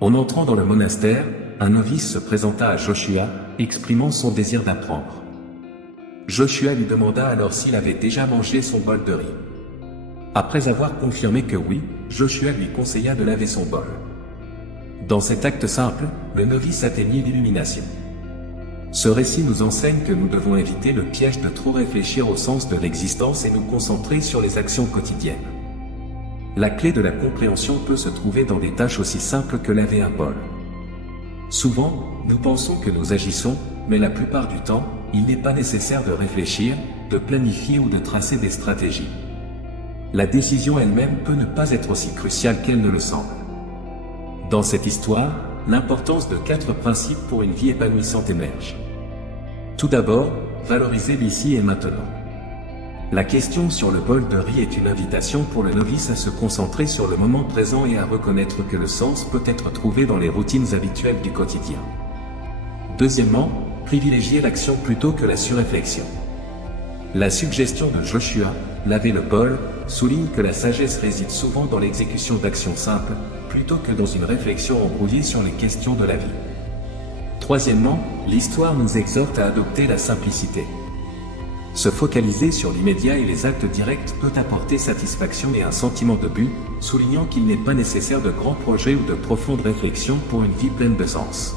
En entrant dans le monastère, un novice se présenta à Joshua, exprimant son désir d'apprendre. Joshua lui demanda alors s'il avait déjà mangé son bol de riz. Après avoir confirmé que oui, Joshua lui conseilla de laver son bol. Dans cet acte simple, le novice atteignit l'illumination. Ce récit nous enseigne que nous devons éviter le piège de trop réfléchir au sens de l'existence et nous concentrer sur les actions quotidiennes. La clé de la compréhension peut se trouver dans des tâches aussi simples que laver un bol. Souvent, nous pensons que nous agissons, mais la plupart du temps, il n'est pas nécessaire de réfléchir, de planifier ou de tracer des stratégies. La décision elle-même peut ne pas être aussi cruciale qu'elle ne le semble. Dans cette histoire, l'importance de 4 principes pour une vie épanouissante émerge. Tout d'abord, valoriser l'ici et maintenant. La question sur le bol de riz est une invitation pour le novice à se concentrer sur le moment présent et à reconnaître que le sens peut être trouvé dans les routines habituelles du quotidien. Deuxièmement, privilégier l'action plutôt que la surréflexion. La suggestion de Joshua, laver le bol, souligne que la sagesse réside souvent dans l'exécution d'actions simples, plutôt que dans une réflexion embrouillée sur les questions de la vie. Troisièmement, l'histoire nous exhorte à adopter la simplicité. Se focaliser sur l'immédiat et les actes directs peut apporter satisfaction et un sentiment de but, soulignant qu'il n'est pas nécessaire de grands projets ou de profondes réflexions pour une vie pleine de sens.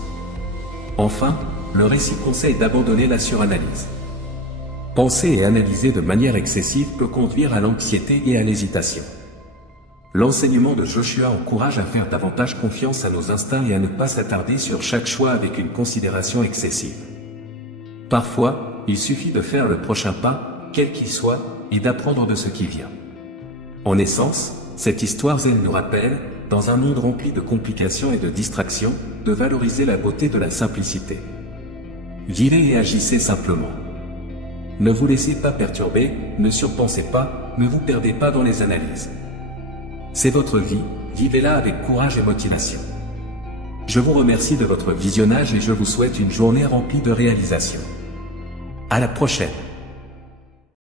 Enfin, le récit conseille d'abandonner la suranalyse. Penser et analyser de manière excessive peut conduire à l'anxiété et à l'hésitation. L'enseignement de Joshua encourage à faire davantage confiance à nos instincts et à ne pas s'attarder sur chaque choix avec une considération excessive. Parfois, il suffit de faire le prochain pas, quel qu'il soit, et d'apprendre de ce qui vient. En essence, cette histoire zen nous rappelle, dans un monde rempli de complications et de distractions, de valoriser la beauté de la simplicité. Vivez et agissez simplement. Ne vous laissez pas perturber, ne surpensez pas, ne vous perdez pas dans les analyses. C'est votre vie, vivez-la avec courage et motivation. Je vous remercie de votre visionnage et je vous souhaite une journée remplie de réalisations. À la prochaine.